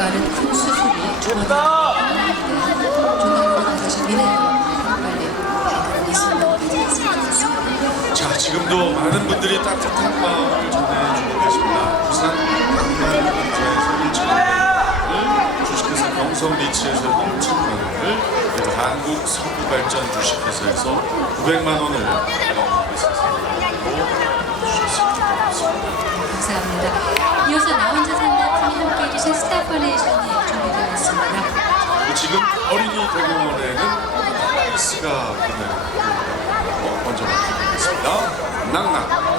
제거하는 큰 수술이. 빨리 좋겠습니다. 자, 지금도 많은 분들이 따뜻한 마음을 전해주고 계십니다. 부산 1천 원을, 주식회사 경성 리치에서 1천 원을, 그리고 한국 석유발전 주식회사에서 900만 원을 드리고 있습니다. 감사합니다. 이어서 나 혼자 해주신 스타 퍼레이션이 준비되어 있습니다. 지금 어린이 대공원에는 트와이스가 그날 먼저 만나겠습니다. 낭낭.